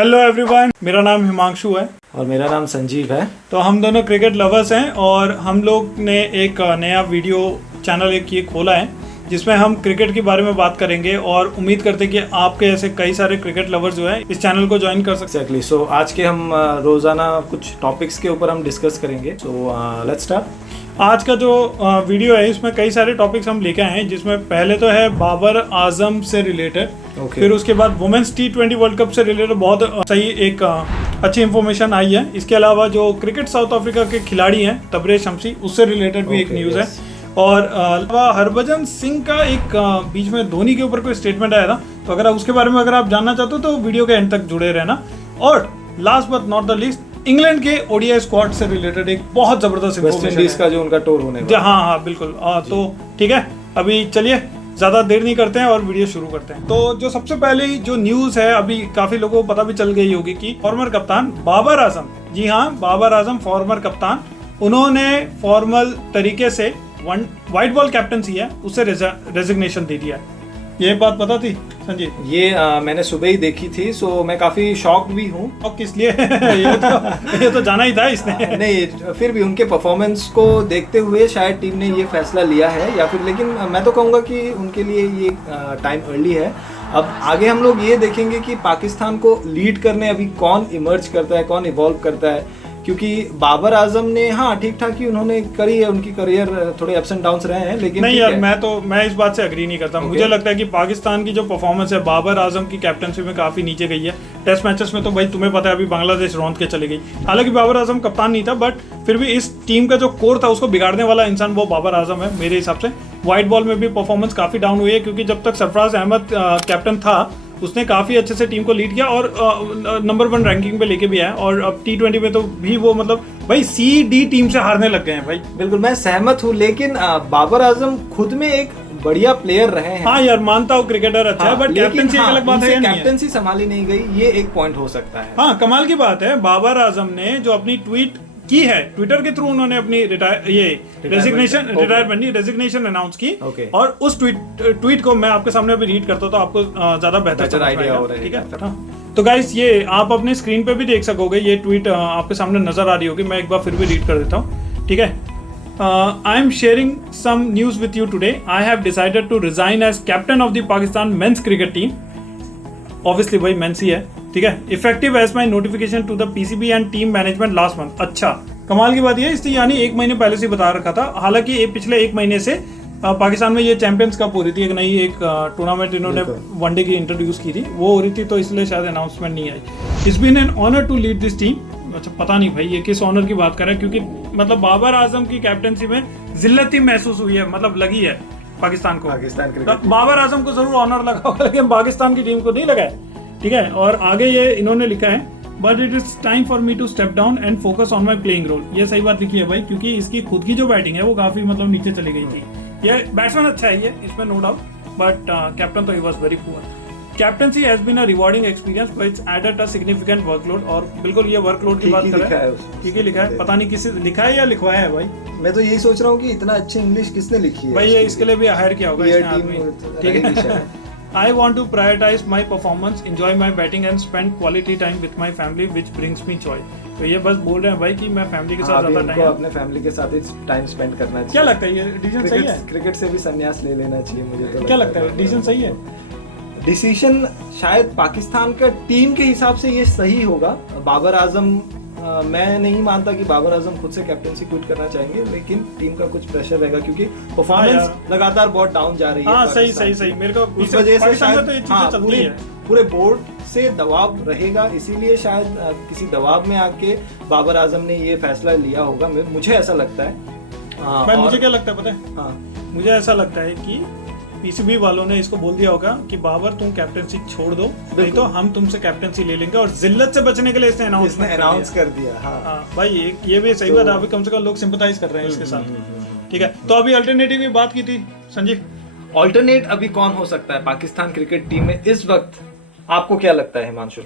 Hello everyone, मेरा नाम हिमांशु है और मेरा नाम संजीव है। तो हम दोनों क्रिकेट लवर्स हैं और हम लोग ने एक नया वीडियो चैनल ये खोला है जिसमें हम क्रिकेट के बारे में बात करेंगे और उम्मीद करते हैं कि आपके ऐसे कई सारे क्रिकेट लवर्स जो हैं इस चैनल को ज्वाइन कर सकते हैं। एक्जैक्टली। सो आज के हम रोजाना कुछ टॉपिक्स के ऊपर हम डिस्कस करेंगे। So let's start. आज का जो वीडियो है इसमें कई सारे टॉपिक्स हम लेके आए हैं, जिसमें पहले तो है बाबर आजम से रिलेटेड, फिर उसके बाद वुमेन्स T20 वर्ल्ड कप से रिलेटेड बहुत सही एक अच्छी इंफॉर्मेशन आई है। इसके अलावा जो क्रिकेट साउथ अफ्रीका के खिलाड़ी हैं तबरेज शमसी, उससे रिलेटेड भी एक न्यूज़ है। और हरभजन सिंह का एक बीच में धोनी के ऊपर कोई स्टेटमेंट आया था, तो अगर उसके बारे में अगर आप जानना चाहते हो तो वीडियो के एंड तक जुड़े रहना। और last but not the least, England के ओडीआई स्क्वाड से रिलेटेड एक बहुत जबरदस्त वेस्ट इंडीज का जो उनका टूर होने वाला है। हाँ बिल्कुल। तो ठीक है, अभी चलिए ज़्यादा देर नहीं करते हैं और वीडियो शुरू करते हैं। तो जो सबसे पहले जो न्यूज़ है, अभी काफ़ी लोगों को पता भी चल गई होगी कि फॉर्मर कप्तान बाबर आजम, जी हाँ बाबर आजम फॉर्मर कप्तान, उन्होंने फॉर्मल तरीके से वाइट बॉल कैप्टनसी है उससे रेजिग्नेशन दे दिया है। ये बात पता थी संजीव? ये मैंने सुबह ही देखी थी, सो मैं काफी शॉक्ड भी हूँ। और किस लिए? ये तो जाना ही था इसने। नहीं, फिर भी उनके परफॉर्मेंस को देखते हुए शायद टीम ने ये फैसला लिया है, या फिर लेकिन मैं तो कहूँगा कि उनके लिए ये टाइम अर्ली है। अब आगे हम लोग ये देखेंगे कि पाकिस्तान को लीड करने अभी कौन इमर्ज करता है, कौन इवॉल्व करता है, क्योंकि बाबर आजम ने हाँ ठीक ठाक ही उन्होंने करी है, उनकी करियर थोड़े अप्स एंड डाउन्स रहे हैं, लेकिन नहीं यार, मैं इस बात से अग्री नहीं करता। मुझे लगता है कि पाकिस्तान की जो परफॉर्मेंस है बाबर आजम की कैप्टनसी में काफी नीचे गई है। टेस्ट मैचेस में तो भाई तुम्हें पता है अभी बांग्लादेश रौंद के चले गई। हालांकि बाबर आजम कप्तान नहीं था, बट फिर भी इस टीम का जो कोर था उसको बिगाड़ने वाला इंसान वो बाबर आजम है मेरे हिसाब से। व्हाइट बॉल में भी परफॉर्मेंस काफी डाउन हुई है, क्योंकि जब तक सरफराज अहमद कैप्टन था उसने काफ़ी अच्छे से टीम को लीड किया और नंबर 1 रैंकिंग पे लेके भी आया। और अब T20 में तो भी वो मतलब भाई C-D टीम से हारने लग गए हैं भाई। बिल्कुल मैं सहमत हूँ, लेकिन बाबर आजम खुद में एक बढ़िया प्लेयर रहे हैं। हाँ यार, मानता हूँ क्रिकेटर अच्छा है, बट कैप्टनसी एक अलग बात है। कैप्टनसी संभाली नहीं गई, ये एक पॉइंट हो सकता है। हाँ, कमाल की बात है, बाबर आजम ने जो अपनी ट्वीट की है, ट्विटर के थ्रू उन्होंने अपनी रेजिग्नेशन अनाउंस की। और उस ट्वीट को मैं आपके सामने अभी रीड करता हूं तो आपको ज्यादा बेहतर आइडिया हो रहा है। ठीक है, तो गाइस ये आप अपने स्क्रीन पे भी देख सकोगे, ये ट्वीट आपके सामने नजर आ रही होगी। मैं एक बार फिर भी रीड कर देता हूँ, ठीक है। I am sharing some news with you today. I have decided to resign as captain of the Pakistan men's cricket team. Obviously भाई मेंस ही है, ठीक है। Effective as my notification to the PCB and team management last month. अच्छा, कमाल की बात यह है, इसने यानी 1 महीने पहले से बता रखा था। हालांकि ये पिछले 1 महीने से पाकिस्तान में ये चैंपियंस कप हो रही थी, एक नई एक टूर्नामेंट इन्होंने वनडे की इंट्रोड्यूस की थी, वो हो रही थी, तो इसलिए शायद अनाउंसमेंट नहीं आई। It's been an honour to lead this team. अच्छा, पता नहीं भाई ये किस ऑनर की बात कर रहा है, क्योंकि मतलब बाबर आजम की कैप्टनसी में जिल्लत ही महसूस हुई है, मतलब लगी है पाकिस्तान को। बाबर आजम को जरूर ऑनर लगा होगा, लेकिन पाकिस्तान की टीम को नहीं लगा है, ठीक है। और आगे ये इन्होंने लिखा है, but it is time for me to step down and focus on my playing role. ये सही बात लिखी है भाई, क्योंकि इसकी खुद की जो बैटिंग है वो काफी मतलब नीचे चली गई थी। ये बैट्समैन अच्छा है ये, इसमें नो डाउट, बट कैप्टन तो ही was very poor. Captaincy has been a rewarding experience but it's added a significant workload. और बिल्कुल ये वर्कलोड की बात कर रहा है, ठीक है लिखा है, पता नहीं किसी लिखा है या लिखवाया है भाई। मैं तो यही सोच रहा हूँ कि इतना अच्छी इंग्लिश किसने लिखी है भाई, ये इसके लिए भी हायर किया होगा इसने आदमी, ठीक है। I want to prioritize my performance, enjoy my batting and spend quality time with my family, which brings me joy. तो ये बस बोल रहे हैं भाई कि मैं फैमिली के साथ ज्यादा टाइम, अपने फैमिली के साथ ही टाइम स्पेंड करना चाहिए। क्या लगता है ये डिसीजन सही है? क्रिकेट से भी संन्यास ले लेना चाहिए मुझे तो। क्या लगता है डिसीजन सही है? डिसीजन शायद पाकिस्तान का टीम के हिसाब से ये सही होगा। बाबर आजम मैं नहीं मानता कि बाबर आजम खुद से कैप्टनसी क्विट करना चाहेंगे, लेकिन टीम का कुछ प्रेशर रहेगा, क्योंकि परफॉर्मेंस लगातार बहुत डाउन जा रही है। हाँ सही मेरे को इस वजह से शायद तो ये चीजें चलती है, पूरे बोर्ड से दबाव रहेगा, इसीलिए शायद किसी दबाव में आके बाबर आजम ने ये फैसला लिया होगा, मुझे ऐसा लगता है। भाई मुझे क्या लगता है पता है? हाँ, मुझे ऐसा लगता है कि PCB वालों ने इसको बोल दिया होगा कि बाबर तुम कैप्टनसी छोड़ दो, नहीं तो हम तुमसे कैप्टनसी ले लेंगे, और जिल्लत से बचने के लिए इसने अनाउंस कर दिया। हाँ भाई ये भी सही बात है, अभी कम से कम लोग सिंपैथाइज कर रहे हैं इसके साथ, ठीक है। तो अभी अल्टरनेटिव की बात की थी संजीव, ऑल्टरनेट अभी कौन हो सकता है पाकिस्तान क्रिकेट टीम में इस वक्त? आपको क्या लगता है हिमांशु?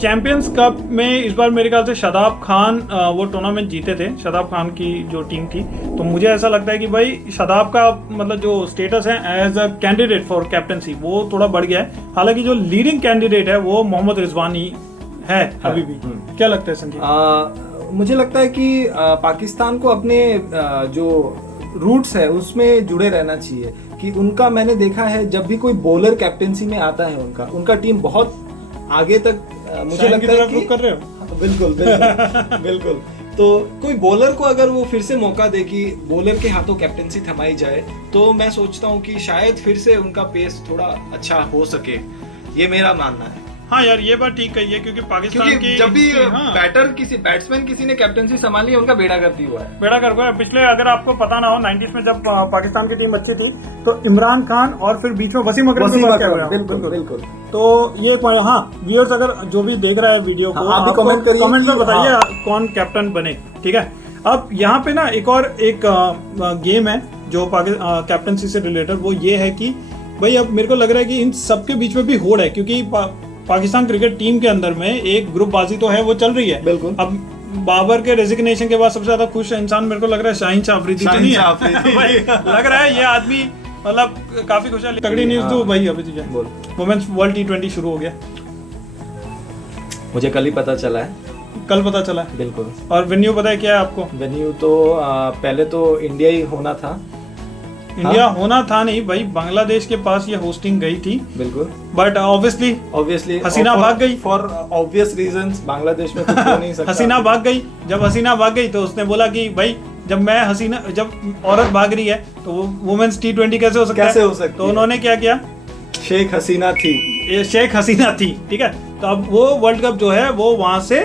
चैंपियंस कप में इस बार मेरे ख्याल से शादाब खान वो टूर्नामेंट जीते थे, शादाब खान की जो टीम थी। तो मुझे ऐसा लगता है कि भाई शादाब का मतलब जो स्टेटस है as a candidate for captaincy वो थोड़ा बढ़ गया है। हालांकि जो लीडिंग कैंडिडेट है वो मोहम्मद रिजवान ही है अभी भी। क्या लगता है संजीव? मुझे लगता है कि पाकिस्तान को अपने जो रूट्स है उसमें जुड़े रहना चाहिए। कि उनका मैंने देखा है जब भी कोई बॉलर कैप्टेंसी में आता है उनका टीम बहुत आगे तक मुझे लगता है कि कर रहे हो। बिल्कुल बिल्कुल। तो कोई बॉलर को अगर वो फिर से मौका दे कि बॉलर के हाथों कैप्टेंसी थमाई जाए तो मैं सोचता हूँ कि शायद फिर से उनका पेस थोड़ा अच्छा हो सके, ये मेरा मानना है। हाँ यार ये बात ठीक कही है, क्योंकि पाकिस्तान की जब भी बैट्समैन किसी ने कैप्टेंसी संभाली है उनका बेड़ा गर्दी हुआ है। बेड़ा गर्क हुआ है। पिछले अगर आपको पता ना हो 90s में जब पाकिस्तान की टीम अच्छी थी तो इमरान खान और फिर बीच में वसीम अकरम। बिल्कुल। तो ये हाँ व्यूअर्स अगर जो भी देख रहा है वीडियो को आप कमेंट में बताइए कौन कैप्टन बने। ठीक है, अब यहाँ पे ना एक गेम है जो कैप्टनसी से रिलेटेड, वो ये है कि भाई अब मेरे को लग रहा है कि इन सबके बीच में भी होड़ है, क्योंकि पाकिस्तान क्रिकेट टीम के अंदर में एक ग्रुपबाजी तो है वो चल रही है। बिल्कुल। अब बाबर के रेजिग्नेशन के बाद सबसे ज्यादा खुश इंसान मेरे को लग रहा है शाहीन शाह अफरीदी तो नहीं है। लग रहा है ये आदमी मतलब काफी खुश है। तगड़ी न्यूज तो भाई अभी तुझे वुमेन्स वर्ल्ड T20 शुरू हो गया। मुझे कल ही पता चला है। कल पता चला? बिल्कुल। और वेन्यू पता है क्या है आपको? वेन्यू तो पहले तो इंडिया ही होना था। इंडिया होना था नहीं भाई, बांग्लादेश के पास ये होस्टिंग गई थी। बिल्कुल। बट ऑब्वियसली हसीना भाग गई फॉर ऑब्वियस रीजंस। बांग्लादेश में कुछ हो नहीं सकता। हसीना भाग गई। जब हसीना भाग गई तो उसने बोला कि भाई जब औरत भाग रही है तो वो वुमेन्स T20 कैसे हो सकता है? तो उन्होंने क्या किया? शेख हसीना थी। ठीक है, तो अब वो वर्ल्ड कप जो है वो वहां से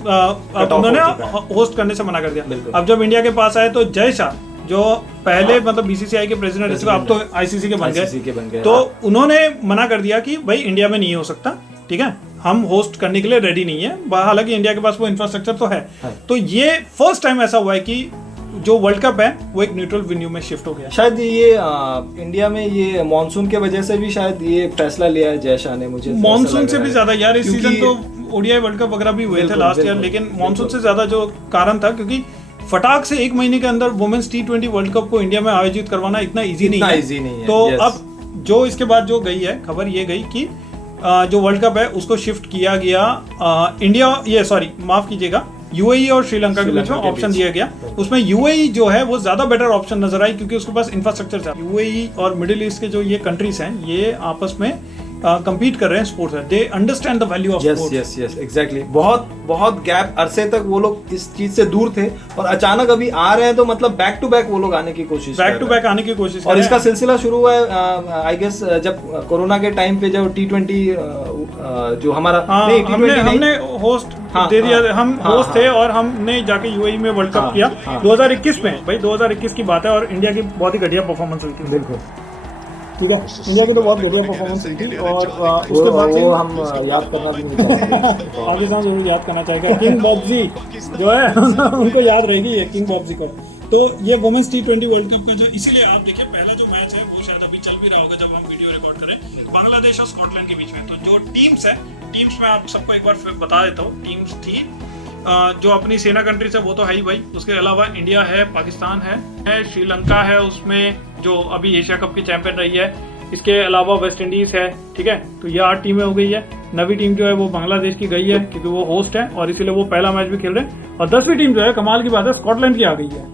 उन्होंने होस्ट करने से मना कर दिया। अब जब इंडिया के पास आए तो जय शाह जो पहले मतलब BCCI के प्रेसिडेंट, अब तो ICC के बन गए, तो उन्होंने मना कर दिया कि भाई इंडिया में नहीं हो सकता। ठीक है, हम होस्ट करने के लिए रेडी नहीं है, हालांकि इंडिया के पास वो इंफ्रास्ट्रक्चर तो है। तो ये फर्स्ट टाइम ऐसा हुआ है कि जो वर्ल्ड कप है वो एक न्यूट्रल वेन्यू में शिफ्ट हो गया। शायद ये इंडिया में ये मॉनसून के वजह से भी शायद ये फैसला लिया है जय शाह ने। मुझे मॉनसून से भी ज्यादा यार, इस सीजन तो ODI वर्ल्ड कप वगैरह भी हुए थे लास्ट ईयर, लेकिन मॉनसून से ज्यादा जो कारण था, क्योंकि फटाक से 1 महीने के अंदर वुमेन्स T20 वर्ल्ड कप को इंडिया में आयोजित करवाना इतना इजी नहीं है। तो अब जो इसके बाद जो गई है खबर, ये गई कि जो वर्ल्ड कप है उसको शिफ्ट किया गया माफ कीजिएगा UAE और श्रीलंका के बीच में ऑप्शन दिया गया। उसमें UAE जो है वो ज्यादा बेटर ऑप्शन नजर आई, क्योंकि उसके पास इंफ्रास्ट्रक्चर था। UAE और मिडिल ईस्ट के जो ये कंट्रीज हैं ये आपस में compete कर रहे हैं स्पोर्ट्स में। They understand the value of sports. Yes exactly. बहुत गैप अरसे तक वो लोग इस चीज से दूर थे और अचानक अभी आ रहे हैं, तो मतलब बैक टू बैक वो लोग आने की कोशिश आने की कोशिश और इसका सिलसिला शुरू हुआ है आई गेस जब कोरोना के टाइम पे जब T20 जो हमारा हमने होस्ट दे दिया। हम होस्ट थे और हमने जाके UAE में वर्ल्ड कप किया 2021 में। भाई 2021 की बात है और इंडिया की बहुत ही घटिया परफॉर्मेंस हुई थी। बिल्कुल। ठीक है, इंडिया की तो बहुत बढ़िया परफॉर्मेंस हुई थी और उसके बाद वो हम याद करना भी नहीं चाहते। पाकिस्तान जरूर याद करना चाहेगा। किंग बॉब्जी जो है उनको याद रहेगी ये किंग बॉब्जी को। तो ये वुमेन्स T20 वर्ल्ड कप का जो, इसीलिए आप देखिए पहला जो मैच है वो शायद अभी चल भी रहा होगा जब हम वीडियो रिकॉर्ड करें, बांग्लादेश और स्कॉटलैंड के बीच में। तो जो टीम्स में आप सबको एक बार बता देता हूँ। टीम्स थी जो अपनी सेना कंट्री से वो तो है ही भाई, उसके अलावा इंडिया है, पाकिस्तान है, श्रीलंका है उसमें जो अभी एशिया कप की चैंपियन रही है, इसके अलावा वेस्ट इंडीज है। ठीक है, तो ये 8 टीमें हो गई है। 9वीं टीम जो है वो बांग्लादेश की गई है क्योंकि वो होस्ट है और इसीलिए वो पहला मैच भी खेल रहे हैं। और 10वीं टीम जो है कमाल की बात है स्कॉटलैंड की आ गई है।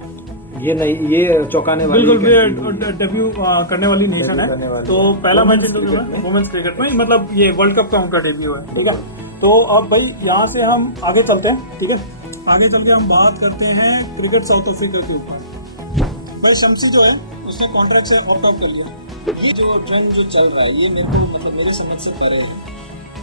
ये चौंकाने वाली, बिल्कुल डेब्यू करने वाली नेशन है। तो पहला मैच वुमेन्स क्रिकेट में मतलब ये वर्ल्ड कप का उनका डेब्यू है। ठीक है, तो अब भाई यहाँ से हम आगे चलते हैं। ठीक है, आगे चल के हम बात करते हैं क्रिकेट साउथ अफ्रीका के ऊपर। भाई शम्सी जो है उसने कॉन्ट्रैक्ट से ऑप्ट आउट कर लिया। ये जो ट्रेंड जो चल रहा है ये मेरे को मतलब मेरे समझ से परे है,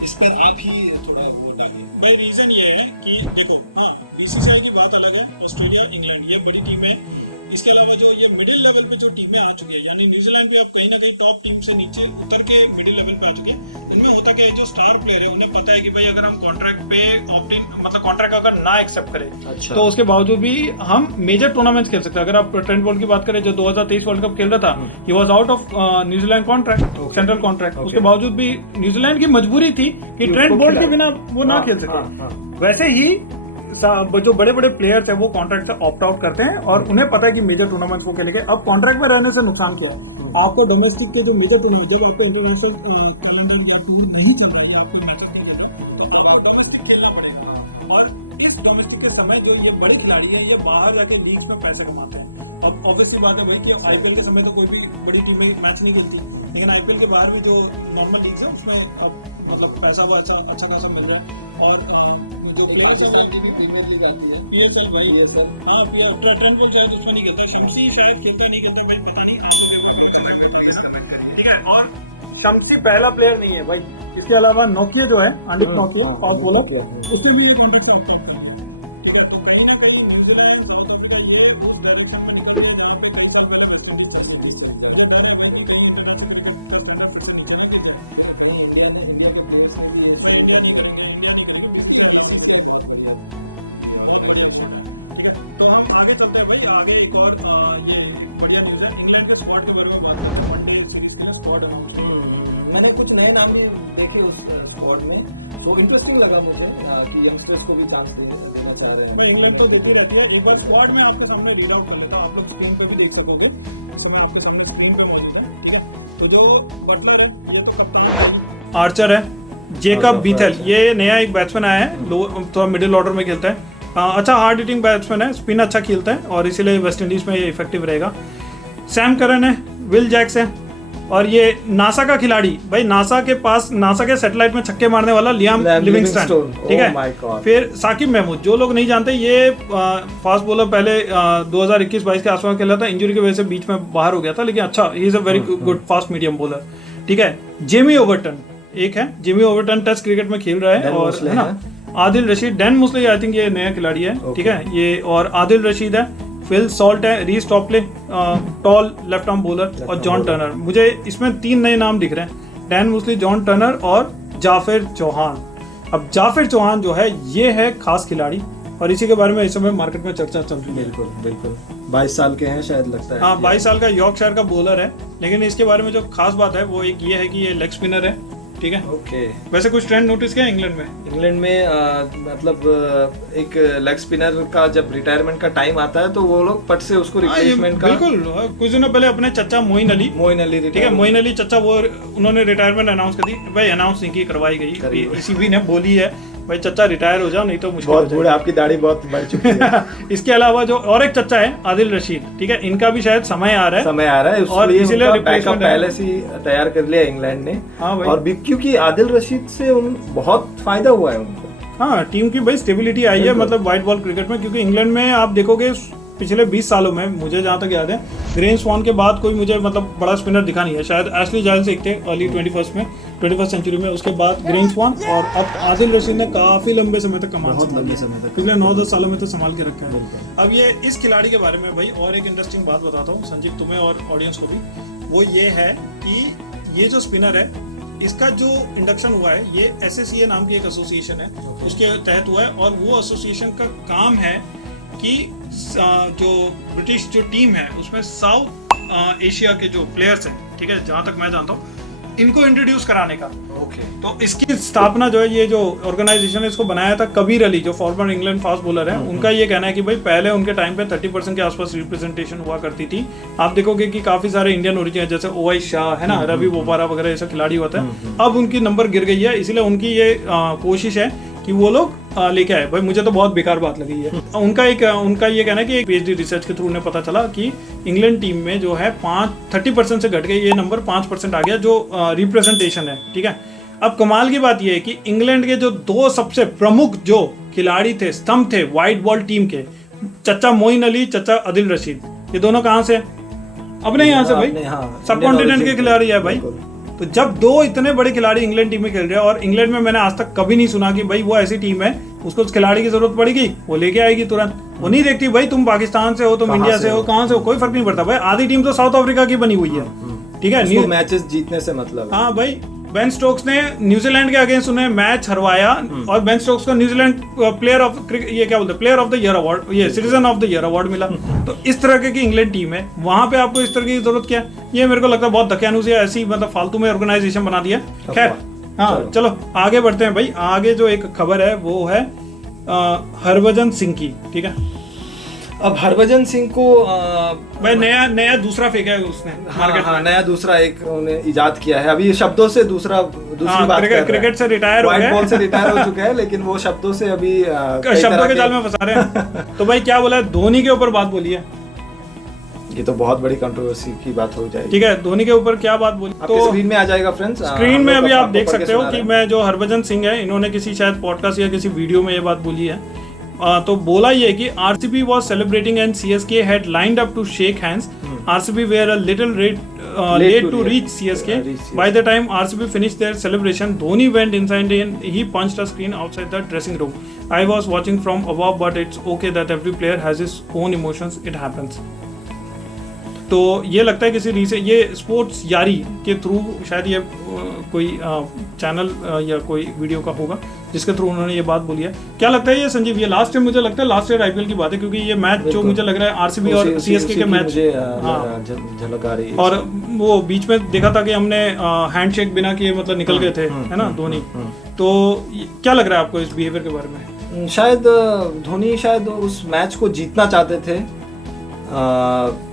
इस पर आप ही थोड़ा वो डालिए। भाई रीजन ये है कि देखो, हाँ BCCI की बात अलग है, ऑस्ट्रेलिया इंग्लैंड ये बड़ी टीम है। इसके अलावा जो ये मिडिल लेवल पे जो टीमें आ चुकी है, यानी न्यूजीलैंड पे अब कहीं ना कहीं टॉप टीम से नीचे उतर के मिडिल लेवल पे आ चुकी है। इनमें होता क्या है, जो स्टार प्लेयर है उन्हें पता है कि भाई अगर हम कॉन्ट्रैक्ट पे मतलब कॉन्ट्रैक्ट अगर ना एक्सेप्ट करें तो उसके बावजूद भी हम मेजर टूर्नामेंट्स खेल सकते हैं। अगर आप ट्रेंट बोल्ट की बात करें जो 2023 वर्ल्ड कप खेल रहा था, he was out of New Zealand contract, central contract. उसके बावजूद भी न्यूजीलैंड की मजबूरी थी कि ट्रेंट बोल्ट के बिना वो ना खेल सके। वैसे ही जो बड़े बड़े प्लेयर्स हैं वो कॉन्ट्रैक्ट से ऑप्ट आउट करते हैं और उन्हें पता है कि मेजर टूर्नामेंट्स वो खेलेंगे। अब कॉन्ट्रैक्ट में रहने से नुकसान क्या है, आपको डोमेस्टिक के जो मेजर टूर्नामेंट, जब आपको इंटरनेशनल कैलेंडर या टूर नहीं चल रहा है, आपके मैचेस खेल रहे हैं, तो अब आप डोमेस्टिक खेल रहे के समय जो ये बड़े खिलाड़ी है ये बाहर जाके लीग में पैसे कमाते हैं। अब ऑब्वियसली बात है भाई कि आईपीएल के समय तो कोई भी बड़ी टीम में मैच नहीं खेलती, लेकिन आईपीएल के बाहर भी जो नॉर्मल लीग है उसमें अब मतलब पैसा अच्छा खासा मिल रहा है। और प्रीमियर लीग आती है पीएसएल भाई, पीएसएल हाँ ट्रेंट बोल शायद उसमें नहीं खेलते, शिमसी शायद खेलते नहीं खेलते मैं पता नहीं। ठीक है, और शमसी पहला प्लेयर नहीं है भाई, इसके अलावा नोकिया जो है अनिल नोकिया फास्ट बॉलर, उसने भी ये कॉन्ट्रैक्ट से ऑप्ट किया। आगे एक और ये बढ़िया न्यूज़ है, इंग्लैंड के स्क्वाड के बारे में स्क्वाड मैंने कुछ नए नाम भी देखे उस स्क्वाड में, तो इंटरेस्टिंग लगा मुझे कि यंगस्टर्स को भी चांस देना चाह रहे हैं। मैं इंग्लैंड को देखते रखिए, एक बार स्क्वाड में आपके सामने रीड आउट कर लेता हूँ, आप लोग स्क्रीन पर भी देख सकोगे। तो जो बटलर है आर्चर है, जेकब बीथेल, ये नया एक बैट्समैन आया है, थोड़ा मिडिल ऑर्डर में खेलता है, अच्छा हार्ड हिटिंग बैट्समैन है, स्पिन अच्छा खेलता है और इसीलिए वेस्ट इंडीज में ये इफेक्टिव रहेगा। सैम करन है, विल जैक्स है, और ये नासा का खिलाड़ी भाई, नासा के सैटेलाइट में छक्के मारने वाला लियाम लिविंगस्टन, ठीक है। फिर साकिब महमूद, जो लोग नहीं जानते ये फास्ट बॉलर पहले 2021-22 के आसपास खेला था, इंजरी की वजह से बीच में बाहर हो गया था, लेकिन अच्छा he is a very good fast medium bowler, ठीक है। जेमी ओवरटन एक है, जेमी ओवरटन टेस्ट क्रिकेट में खेल रहा है, और है ना Adil Rashid, Dan muesli I think ये नया खिलाड़ी है, ठीक है ये, और आदिल रशीद है, फिल सॉल्ट है, रीस Topley toll left arm bowler, और जॉन टर्नर। मुझे इसमें 3 नए नाम दिख रहे हैं, डैन मुस्ली, जॉन टर्नर और जाफिर चौहान। अब जाफिर चौहान जो है ये है खास खिलाड़ी, और इसी के बारे में इस समय मार्केट में चर्चा चल रही है। बिल्कुल बिल्कुल 22 साल के हैं शायद, लगता है हाँ 22 साल का यॉर्कशायर का बॉलर है, लेकिन इसके बारे में जो खास बात है वो एक ये है कि ये लेग स्पिनर है, ठीक है। ओके, वैसे कुछ ट्रेंड नोटिस किया इंग्लैंड में मतलब एक लेग स्पिनर का जब रिटायरमेंट का टाइम आता है तो वो लोग पट से उसको रिप्लेसमेंट का, बिल्कुल कुछ दिनों पहले अपने चचा मोइन अली, ठीक है, मोइन अली चचा, वो उन्होंने रिटायरमेंट अनाउंस कर दी भाई, अनाउंस नहीं की, करवाई गई, ईसीबी ने बोली है भाई चचा रिटायर हो जाओ, नहीं तो मुश्किल, बहुत बूढ़े, आपकी दाढ़ी बहुत बढ़ चुकी है। इसके अलावा जो और एक चचा है आदिल रशीद, ठीक है, इनका भी शायद समय आ रहा है, और इसीलिए बैकअप पहले से तैयार कर लिया इंग्लैंड ने। हाँ भाई, और क्योंकि आदिल रशीद से बहुत फायदा हुआ है उनको, हाँ टीम की भाई स्टेबिलिटी आई है मतलब व्हाइट बॉल क्रिकेट में, क्योंकि इंग्लैंड में आप देखोगे पिछले 20 सालों में मुझे जहाँ तक याद है ग्रेन स्वान के बाद कोई मुझे मतलब बड़ा स्पिनर दिखा नहीं है, शायद एशली जाइल्स एक थे अर्ली 21st सेंचुरी में, उसके बाद ग्रेन स्वान, और अब आदिल रशीद ने काफी लंबे समय तक कमाल, बहुत लंबे समय तक, पिछले 9-10 सालों में तो संभाल के रखा है। अब ये इस खिलाड़ी के बारे में भाई और एक इंटरेस्टिंग बात बताता हूँ संजीव, तुम्हें और ऑडियंस को भी, वो ये है कि ये जो स्पिनर है इसका जो इंडक्शन हुआ है ये SACA नाम की एक एसोसिएशन है, उसके तहत हुआ है, और वो एसोसिएशन का काम है कि जो ब्रिटिश जो टीम है उसमें साउथ एशिया के जो प्लेयर्स हैं, ठीक है, जहाँ तक मैं जानता हूँ, इनको इंट्रोड्यूस कराने का। ओके, तो इसकी स्थापना जो है, ये जो ऑर्गेनाइजेशन है इसको बनाया था कबीर अली, जो फॉर्मर इंग्लैंड फास्ट बॉलर है, उनका ये कहना है कि भाई पहले उनके टाइम पे 30% के आसपास रिप्रेजेंटेशन हुआ करती थी। आप देखोगे कि काफी सारे इंडियन ओरिजिन जैसे ओवैस शाह है ना, रवि बोपारा वगैरह ऐसा खिलाड़ी होता है, अब उनकी नंबर गिर गई है, इसलिए उनकी ये कोशिश है कि वो लोग लेके आए। भाई मुझे तो बहुत बेकार बात लगी है। उनका ये कहना है कि एक PhD रिसर्च के थ्रू उन्हें पता चला कि इंग्लैंड टीम में जो है 30% से घट गई, ये नंबर 5% आ गया जो रिप्रेजेंटेशन है, ठीक है। अब कमाल की बात ये है कि इंग्लैंड के जो 2 सबसे प्रमुख जो खिलाड़ी थे, स्तंभ थे व्हाइट बॉल टीम के, चचा मोइन अली, चचा आदिल रशीद, ये दोनों कहाँ से? अपने यहाँ से भाई, सब कॉन्टिनेंट के खिलाड़ी है भाई। तो जब 2 इतने बड़े खिलाड़ी इंग्लैंड टीम में खेल रहे हैं, और इंग्लैंड में मैंने आज तक कभी नहीं सुना कि भाई वो ऐसी टीम है उसको उस खिलाड़ी की जरूरत पड़ेगी वो लेके आएगी तुरंत, वो नहीं देखती भाई तुम पाकिस्तान से हो, तुम इंडिया से हो, कहाँ से हो, कोई फर्क नहीं पड़ता भाई। आधी टीम तो साउथ अफ्रीका की बनी हुई है, ठीक है, मैचेस जीतने से मतलब। हाँ भाई, बेन स्टोक्स ने न्यूजीलैंड के अगेंस्ट उन्हें मैच हरवाया, और बेन स्टोक्स को New Zealand player of the year award, ये citizen of the year award मिला। तो इस तरह की इंग्लैंड टीम है, वहां पे आपको इस तरह की जरूरत क्या है? ये मेरे को लगता है बहुत दकियानूसी है, ऐसी मतलब फालतू में ऑर्गेनाइजेशन बना दिया। खैर हाँ चलो आगे बढ़ते हैं भाई। आगे जो एक खबर है वो है हरभजन सिंह की, ठीक है। अब हरभजन सिंह को भाई नया दूसरा फेंका है उसने मार्केट हाँ, नया दूसरा एक उन्होंने इजाद किया है। अभी शब्दों से दूसरी बात कर रहा है। क्रिकेट से रिटायर हो गए, बॉल से रिटायर हो चुका है, लेकिन वो शब्दों से अभी शब्दों के जाल में फंसा रहे हैं। तो भाई क्या बोला है, धोनी के ऊपर बात बोली है, ये तो बहुत बड़ी कंट्रोवर्सी की बात हो जाएगी। ठीक है, धोनी के ऊपर क्या बात बोली तो स्क्रीन में आ जाएगा फ्रेंड्स, स्क्रीन में अभी आप देख सकते हो कि मैं जो हरभजन सिंह है, इन्होंने किसी शायद पॉडकास्ट या किसी वीडियो में ये बात बोली है। तो बोला ये कि RCB was celebrating and CSK had lined up to shake hands. RCB were a little late to reach CSK. By the time RCB finished their celebration, Dhoni went inside and he punched a screen outside the dressing room. I was watching from above, but it's okay that every player has his own emotions. It happens. तो ये लगता है किसी reason, ये sports यारी के through शायद ये कोई चैनल या कोई वीडियो का होगा जिसके थ्रू उन्होंने ये बात बोली है। क्या लगता है ये संजीव, ये लास्ट टाइम मुझे लगता है लास्ट ईयर आईपीएल की बात है, क्योंकि ये मैच जो मुझे लग रहा है आरसीबी और सीएसके के मैच झलक आ रही है। और वो बीच में देखा था कि हमने हैंडशेक बिना किए मतलब निकल गए थे, है ना धोनी। तो क्या लग रहा है आपको इस बिहेवियर के बारे में? शायद धोनी शायद उस मैच को जीतना चाहते थे।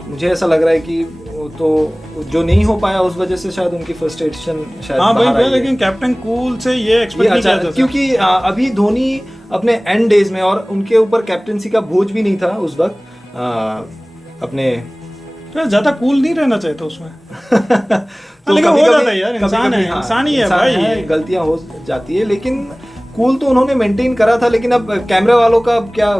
मुझे ऐसा लग रहा है कि तो जो नहीं हो पाया उस वजह से शायद उनकी फ्रस्ट्रेशन शायद भाई, लेकिन कैप्टन कूल से ये एक्सपेक्ट नहीं किया था, क्योंकि अभी धोनी अपने एंड डेज में, और उनके ऊपर कैप्टनसी का बोझ भी नहीं था उस वक्त अपने, ज्यादा कूल नहीं रहना चाहिए था उसमें। तो लेकिन हो जाता है यार, इंसान है, इंसान ही है भाई, गलतियां हो जाती है, लेकिन कूल तो उन्होंने मेंटेन करा था। लेकिन अब कैमरा वालों का क्या,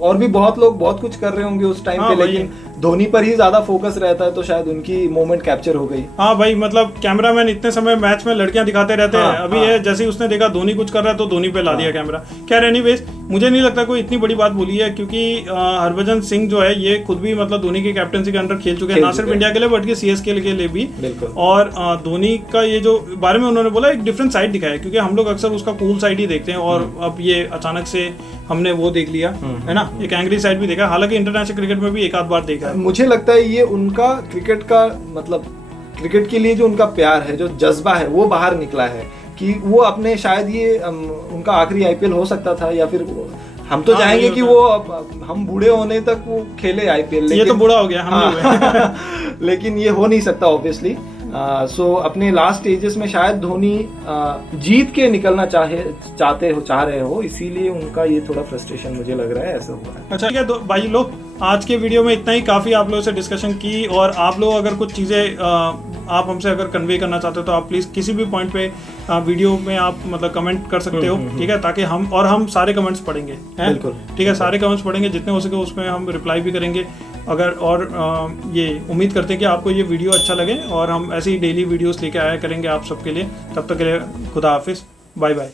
और भी बहुत लोग बहुत कुछ कर रहे होंगे उस टाइम पे, लेकिन धोनी पर ही ज्यादा फोकस रहता है, तो शायद उनकी मोमेंट कैप्चर हो गई। हाँ भाई, मतलब कैमरामैन इतने समय मैच में लड़कियां दिखाते रहते हैं, अभी ये जैसे ही उसने देखा धोनी कुछ कर रहा है तो धोनी पे ला दिया कैमरा। खैर एनीवेज, मुझे नहीं लगता कोई इतनी बड़ी बात बोली है, क्योंकि हरभजन सिंह जो है ये खुद भी मतलब धोनी की कैप्टनसी के अंडर खेल चुके हैं, ना सिर्फ इंडिया के लिए बल्कि सीएसके के लिए भी। और धोनी का ये जो बारे में उन्होंने बोला एक डिफरेंट साइड दिखाया, क्योंकि हम लोग अक्सर उसका कूल साइड ही देखते हैं, और अब ये अचानक से हमने वो देख लिया है ना, एक एंग्री साइड भी देखा। हालांकि इंटरनेशनल क्रिकेट में भी एक आध बार देखा है। मुझे लगता है ये उनका क्रिकेट का मतलब क्रिकेट के लिए जो उनका प्यार है, जो जज्बा है, वो बाहर निकला है कि वो अपने शायद ये उनका आखिरी आईपीएल हो सकता था, या फिर हम तो चाहेंगे कि वो हम बूढ़े होने तक वो खेले आईपीएल। ये तो बूढ़ा हो गया हम लेकिन ये हो नहीं सकता ऑब्वियसली। सो अपने लास्ट स्टेजेस में शायद धोनी जीत के निकलना चाह रहे हो, इसीलिए उनका ये थोड़ा फ्रस्ट्रेशन मुझे लग रहा है ऐसा हुआ है। अच्छा ठीक है, तो भाई लोग आज के वीडियो में इतना ही काफ़ी आप लोगों से डिस्कशन की, और आप लोग अगर कुछ चीज़ें आप हमसे अगर कन्वे करना चाहते हो तो आप प्लीज़ किसी भी पॉइंट पे वीडियो में आप मतलब कमेंट कर सकते हो, ठीक है, ताकि हम सारे कमेंट्स पढ़ेंगे, बिल्कुल ठीक है, सारे कमेंट्स पढ़ेंगे, जितने हो सके उसमें हम रिप्लाई भी करेंगे। अगर और ये उम्मीद करते हैं कि आपको ये वीडियो अच्छा लगे, और हम ऐसी डेली वीडियोस लेके आया करेंगे आप सबके लिए। तब तक के लिए खुदा हाफिज़, बाय बाय।